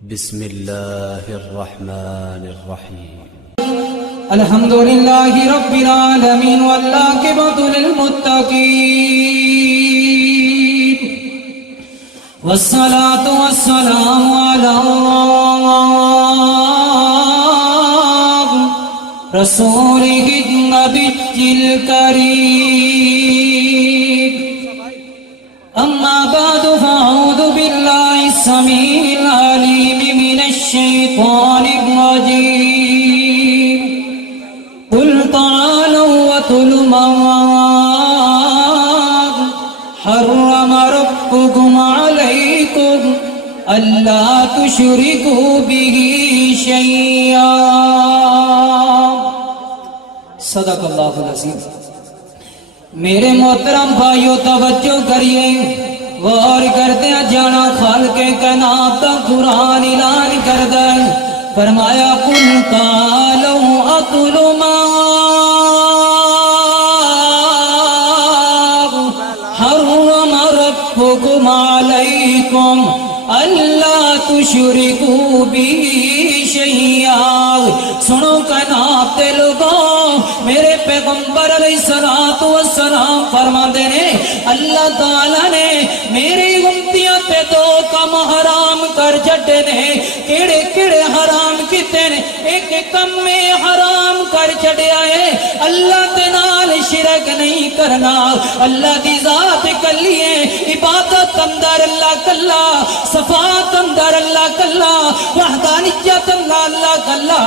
बिस्मिल्लाहिर्रहमानिर्रहीम। अल्हम्दुलिल्लाहि रब्बिल आलमीन वल्लाकिबतु लिलमुत्तकीन वस्सलातु वस्सलामु अला रसूलिहिन नबिय्यिल करीम। अम्मा बादु फ़अऊज़ु बिल्लाहि समीइल अलीम मिनश शैतानिर रजीम। कुल तआलौ वतुलु मा हर्रम रब्बुकुम अलैकुम अल्ला तुशरिकू बिही शैआ। सदक़ल्लाहुल अज़ीम। मेरे मोहतरम भाइयों तवज्जो करिए, गौर करते जाना। खालिक़े कायनात का कुरान ऐलान करदा है, फरमाया कुल तालौ अतुलु मा हर्रम रब्बुकुम अलैकुम अल्ला तुशरिकू बिही शैआ। सुनो कायनात के लोगों, मेरे पैगंबर अलैहिस्सलातु वस्सलाम फरमाते ने अल्लाह ताला ने मेरी उम्मतियां ते दो काम हराम कर छड्डे ने। केड़े केड़े हराम किते ने? एक कम में हराम कर छड्या है, अल्लाह दे नाल शिरक नहीं करना। अल्लाह दी जात कल्ली है, इबादत अंदर अल्लाह कल्ला, सफात अंदर अल्लाह कल्ला, वहदानियत अंदर अल्लाह कल्ला,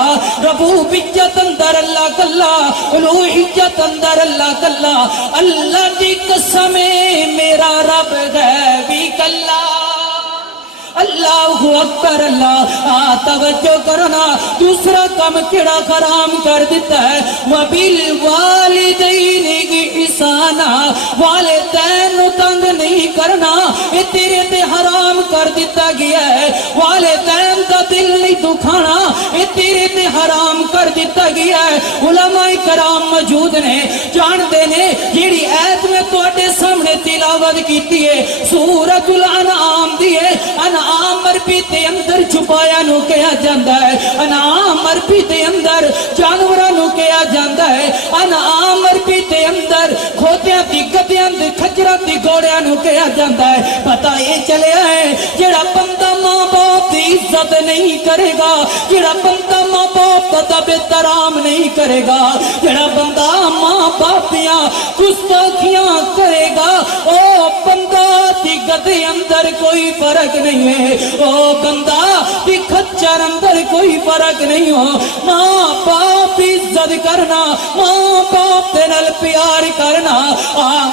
रबूबियत अंदर अल्लाह कल्ला, उलूहियत अंदर अल्लाह कल्ला। अल्लाह की कसम मेरा रब है भी कल्ला। अल्लाहु अकबर। अल्लाह तवज्जो करना। दूसरा काम केड़ा हराम कर दिता है? वबिल वालिदैनि इहसाना, वालिदैन तंग नहीं करना, ये तेरे ते हराम कर दिता गया है। वालिदैन का दिल नहीं दुखाना, ये तेरे ते हराम कर दिता गया है। उलमाए कराम मौजूद ने, जानते ने जेड़ी ऐत में तुहाडे सामने तिलावत कीती है सूरतुल अनआम दी है। अनाम अरबी के अंदर छुपाया नु कहा जाता है, अनाम अरबी के अंदर जानवरों नु कहा जाता है, अनाम अरबी के अंदर खोतियां दी गधियां दी खच्चरां दी घोड़ियां नु कहा जाता है। पता ये चलिया है जेड़ा बंदा मां बाप की इज्जत नहीं करेगा, जेड़ा बंदा मां बाप का बेहतराम नहीं करेगा, जेड़ा बंदा मां बाप दियां गुस्ताखियां करेगा, ओ बंदा दी गधे अंदर कोई फर्क नहीं है, ओ बंदा दी खच्चर अंदर कोई फर्क नहीं हो। मां बाप इज्जत करना, मां बाप दे नाल प्यार करना।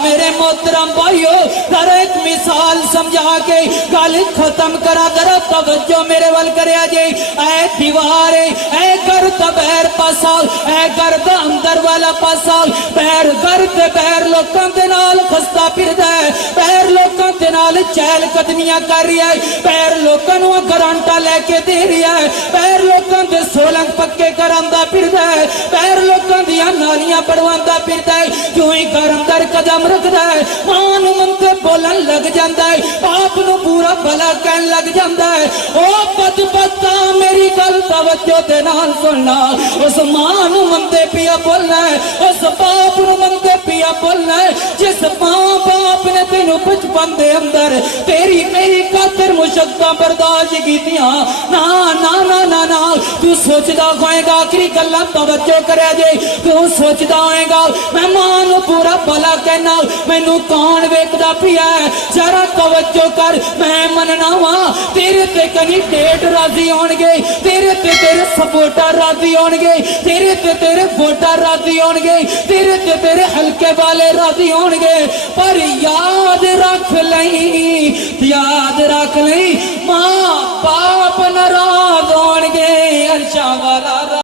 मेरे मोहतरम भाइयों, जरा एक मिसाल समझा के गल खत्म करा। जरा तवज्जो मेरे वाल करया जे। ऐ दीवार है, ऐ घर दा बाहर पासा, ऐ घर दा अंदर वाला पासा, बाहर घर ते बाहर लोकां दे नाल फसदा फिरदा है, बाहर लोकां दे नाल चहल कदमियां कर रहा है, बाहर लोकां नूं ग्रांटा लेके दे रहा है, बाहर लोकां दे सोलंग पक्के करांदा फिरदा है, बाहर लोकां दियां नालियां बढ़वांदा फिरदा है। क्यों ही घर अंदर कदम रखदा है, मां नूं मंदे बोलन लग जांदा है, बाप नूं पूरा भला कहन लग जांदा है। ओ बदबख्ता मेरी गल तवज्जो दे नाल सुनना। उस मां नूं मंदे पिया बोलना है, उस बाप नूं मंदे पिया बोलना है जिस मां बाप ने तेनू बचपन दे अंदर तेरी मेरी खातिर मुशक्कतां बर्दाश्त कीतियां। ना ना ना ना ना, तू सोचदा होएगा, आखिरी गल्लां तवज्जो करया जे, तू सोचदा होएगा मैं मां नूं पूरा भला कहना, मैनू कौन वेखदा पिया है? जरा तवज्जो कर, मैं मनना वा तेरे ते कनी डेट राजी होणगे, तेरे ते तेरे सपोर्टर राजी होणगे, तेरे ते तेरे वोटर राजी होणगे, तेरे ते तेरे हल्के वाले राजी होणगे, पर याद रख लई, याद रख लई मां बाप नाराज